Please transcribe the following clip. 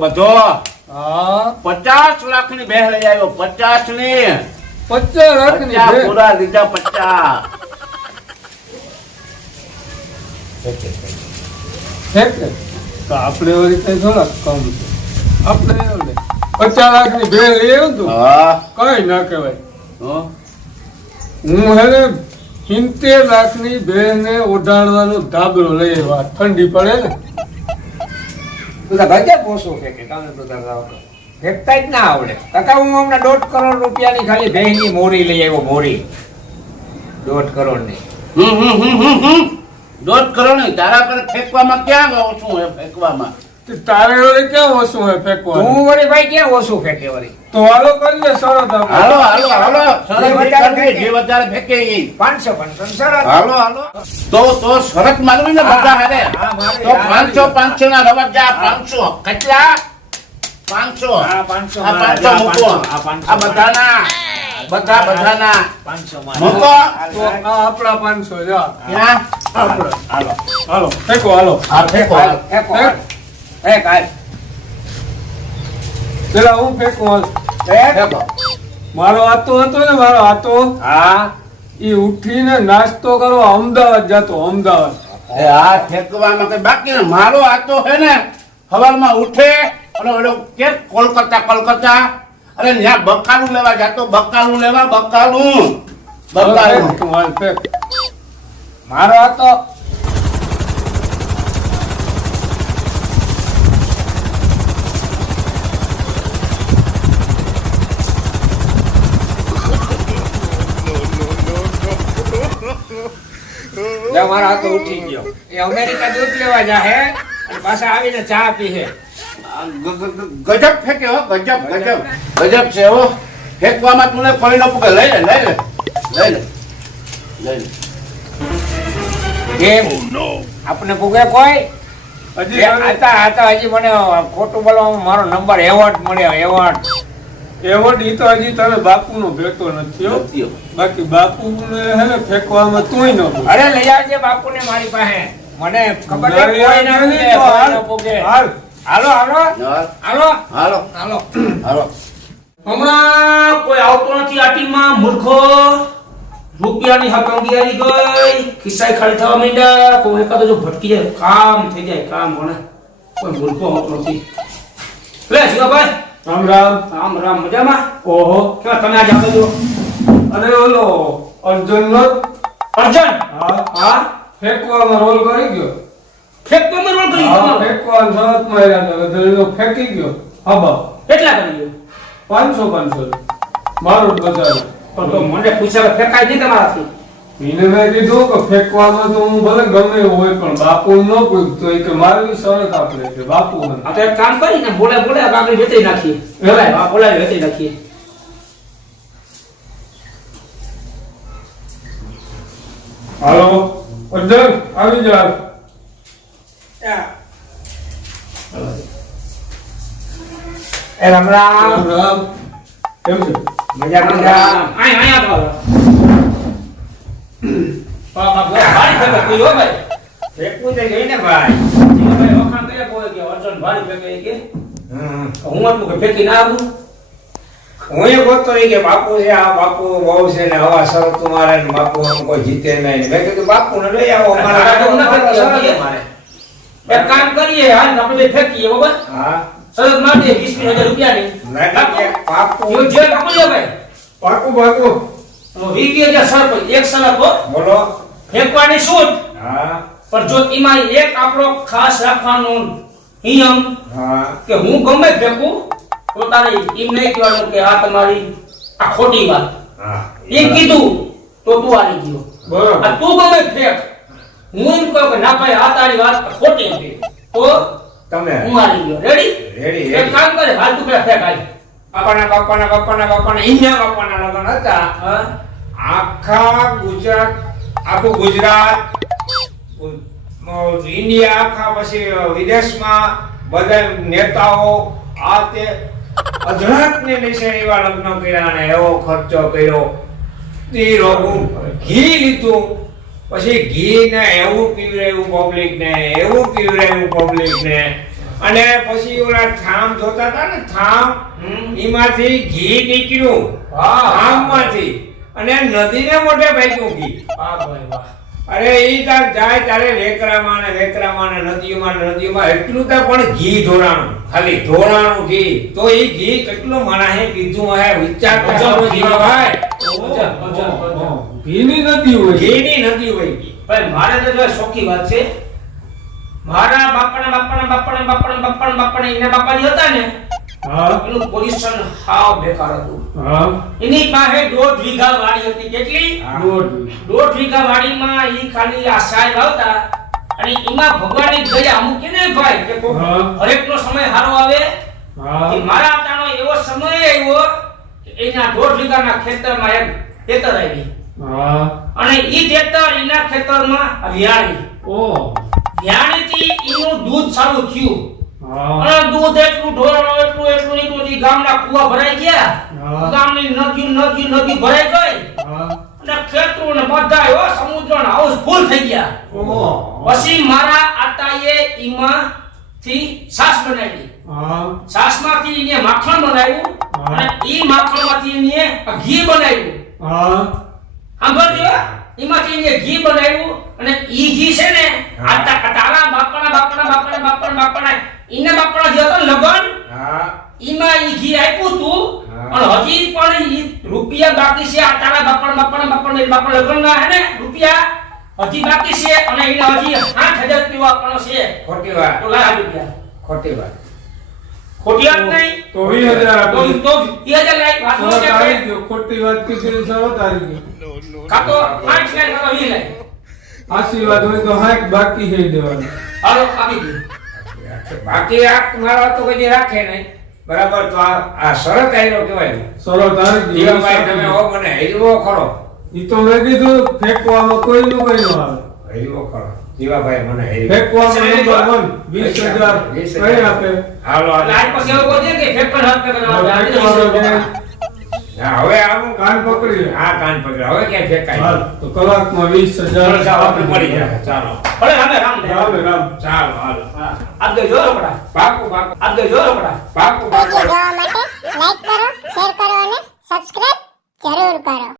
બધો 50 લાખની બેહ લઈ આવ્યો. 50 ની 50 લાખની પૂરા લીધા. 50 તો આપણે એવી રીતે થોડા કમ છે. આપણે 50 લાખની બેહ લઈ આવ્યો તું કઈ ના કહેવાય. હું હેને 70 લાખની બેહ ને ઓઢાડવાનો ધાબળો લઈ આવ્યા. ઠંડી પડે ને બધા ગજબ ઓછું ફેંકે. તમે બધા ફેંકતા જ ના આવડે. કાકા હું હમણાં 1.5 કરોડ રૂપિયાની ખાલી ભેંસની મોરી લઈ આવ્યો. મોરી 1.5 કરોડની. 1.5 કરોડ ની તારા પર ફેંકવામાં ક્યાં ઓછું હે? ફેંકવામાં તારે વળી ક્યાં ઓછું હોય ફેંકવાનું? હું વળી ભાઈ ક્યાં ઓછું ફેંકે વળી? તો હાલો કરીએ શરત આપણે. હાલો શરત જે વધારે ફેંકે ઈ 500 શરત. હાલો તો શરત માનવી ને બધા હારે. તો 500 ના રવા જા. 500 કેટલા? 500. હા 500 આ 500 મૂકો. આ બધાના 500 મૂકો. તો આ આપણા 500 જા. ક્યાં? હાલો ફેંકો. હાલો ફેંકો. એક આજ પેલા હું ફેંકું. હાલ ફેંકો. મારો હાથો હતો ને, મારો હાથો હા ઈ ઉઠીને નાસ્તો કરવા અમદાવાદ જતો. અમદાવાદ આ ફેંકવામાં કઈ બાકી ને. મારો હાથો હે ને સવારમાં ઉઠે અને ઓલો કે કોલકાતા અને ત્યાં બકાલું લેવા જતો. બકાલું ફેંક. મારો હતો મારો હાથો ઉઠી ગયો. એ અમેરિકા દૂધ લેવા જાહે અને પાછા આવીને ચા પીહે. ગજબ ફેંકે હો. ગજબ છે હો. ફેંકવામાં તું કોઈ ન પૂકે. લઈ લે. કેમ આપણે પૂગે કોઈ? હજી હજી મને ખોટું બોલવામાં મારો નંબર એવોર્ડ મળ્યો. એવોર્ડ ઈ તો હજી તારે બાપુનો ભેટો નથી હો. બાકી બાપુને હે ને ફેંકવામાં તુંય ન પૂગે. અરે લઈ આવજે બાપુને મારી પાસે. મને ખબર છે કોઈ ના પૂગે. હાલો હમણાં કોઈ આવતો નથી આ ટીમમાં. મૂર્ખો રૂપિયાની હકંગી આવી ગઈ. ખિસ્સાઈ ખાલી થવા માંડ્યા. કોઈ એકાદો જો ભટકી જાય કામ થઈ જાય. કામ ભણે કોઈ મૂર્ખો આવતો નથી. લે જીવાભાઈ રામ રામ. મજામાં? ઓહો કેવા તમે આજ આવતો છો? અને ઓલો અર્જુન હા ફેંકવામાં રોલ કરી ગયો. ફેંકવામાં રોલ કરી હા, ગયો. ફેંકવાનું શરત માર્યા હતા. તો એનો ફેંકી ગયો. હા કેટલા કરી ગયો? 500 મારું જ બજાર. પણ તો મને પૂછ્યા ફેંકાય નહીં તમારાથી. એને મેં કીધું કે ફેંકવામાં તો હું ભલે ગમે એવું હોય પણ બાપુ ન પૂછતો કે મારી શરત આપણે કે બાપુ આ તો એક કામ કરીને બોલે આપણે વેચી નાખીએ. બોલાય વેચી નાખીએ. હાલો અર્જુન આવી જા. રામ રામ. કેમ છે? મજા. આયા ભારી ફેંકે કોઈ હો ભાઈ. ફેંકવું તો જોઈને ભાઈ. ભાઈ વખાણ કર્યા કોઈ કે અર્જુન ભારી ફેંકે કે હું આટલું કે ફેંકી ના આવું. હું એ ગોતતો કે બાપુ છે. આ બાપુ બહુ છે ને હવા શરત મારે ને બાપુ કોઈ જીતે નહીં. મેં કીધું બાપુ ને લઈ આવો. એક કામ કરીએ હાલ આપણે ફેંકીએ બરાબર. હા શરત મારી 20,000 રૂપિયાની. બાપુ એવું જે કાપજો ભાઈ. પાકું 20,000 શરત એક શરત હો. બોલો. ફેંકવાની છૂટ. હા પણ જો એમાં એક આપણો ખાસ રાખવાનો નિયમ હા કે હું ગમે ફેંકું તો તારે એમ નહીં કહેવાનું કે આ તમારી આ ખોટી વાત. હા એમ કીધું તો તું હારી ગયો. બરાબર. આ તું ગમે ફેંક. હું એમ કહું કે ના ભાઈ આ તારી વાત ખોટી હતી તો તમે હું હારી ગયો. રેડી? રેડી એક કામ કરે હાલ તું પેલા ફેંક હાલ. બાપાના ઇન્ડિયા બાપાના લગ્ન હતા. હા આખું ગુજરાત ઇન્ડિયા આખા પછી વિદેશમાં બધા નેતાઓ આ તે અઢળકને નિશાન એવા લગ્ન કર્યા અને એવો ખર્ચો કર્યો. ઘી લીધું પછી ઘી ને એવું પીવડાવ્યું પબ્લિક ને, એવું પીવડાવ્યું પબ્લિક ને, અને પછી ઓલા થામ જોતા હતા ને થામ, એમાંથી ઘી નીકળ્યું થામમાંથી અને નદીને મોઢે ભાગ્યું ઘી. વાહ ભાઈ વાહ. અરે ઈ તાર જાય ત્યારે વેકરામાં ને નદીઓમાં એટલું તો પણ ઘી ઢોળાણું, ખાલી ઢોળાણું ઘી. તો ઈ ઘી કેટલું માણસે કીધું હે, વિચાર કરજો ભાઈ. ઘીની નદી હોય, ઘીની નદી હોય ઘી. ભાઈ મારે તો જો શોખી વાત છે. મારા બાપાના એના બાપાજી હતા ને, હા એનું પોઝિશન હાવ બેકાર હતું. હા એની પાસે 1.5 વીઘા વાડી હતી. કેટલી? 1.5 વીઘા વાડીમાં ઈ ખાલી આ સાહેબ આવતા અને એમાં ભગવાનની દયા અમુક કે ને ભાઈ કે હરેકનો સમય હારો આવે. કે મારા તાનો એવો સમય આવ્યો કે એના 1.5 વીઘાના ખેતરમાં એક ખેતર આવી. અને ઈ ખેતર એના ખેતરમાં વ્યાણી. વ્યાણીથી એનું દૂધ સારું થયું. અને દૂધ એટલું ઢોરાણું એટલું નીકળ્યું, ગામના કુવા ભરાઈ ગયા, ગામની નદી ભરાઈ ગઈ, અને ખેતરો ને બધા સમુદ્ર હાઉસ ફૂલ થઈ ગયા. પછી મારા આતાએ ઈમાંથી છાશ બનાવી. છાશમાંથી એને માખણ બનાવ્યું અને ઈ માખણમાંથી એને ઘી બનાવ્યું. સાંભળજો, એમાંથી એને ઘી બનાવ્યું અને ઈ ઘી છે ને તારા બાપાના ઈના બાપાના જે હતો લગન, ઈમાં ઈ ઘી આપ્યું તું. અને હજી પણ ઈ રૂપિયા બાકી છે. આ તારા બાપાના લગનના હે ને રૂપિયા હજી બાકી છે અને એના હજી 8000 પીવા પણ છે. ખોટી વાત. તો લાય રૂપિયા. ખોટી વાત. ખોટી વાત નહીં તો 20,000 તો 20,000 લાય. વાત નો કે ખોટી વાત કીધી સરો તારી કાતો 8 લાય કાતો 20 લાય. આશીર્વાદ હોય તો હાક બાકી થઈ દેવાનું. હાલો આપી દે. બાકી આ મારા તો કોઈ રાખે નહીં. બરાબર. તો આ શરત આવ્યો કહેવાય. સરો તારી જીવાભાઈ તમે હો મને હેરવો ખરો. ઈ તો મેં કીધું ફેંકવામાં કોઈનું કઈ ન આવે. હેરવો ખરો. જીવાભાઈ મને હેરવો. ફેંકવામાં નંબર 1 20,000 કઈ આપે. હાલો લાઈટ પછી એવું કહી દે કે ફેફર હાથ પે કરવા. હવે આવું કાન પકડી. હા કાન પકડ. હવે ક્યાં ફેંકાય. હાલ તો કલાકમાં 20,000 આપણે મળી જાય. ચાલો ભલે રામ. ચાલો હાલો. આપ દે જો રોકડા. પાકું આપ દે જો રોકડા. પાકું વિડિયો જોવા માટે લાઈક કરો, શેર કરો અને સબસ્ક્રાઇબ જરૂર કરો.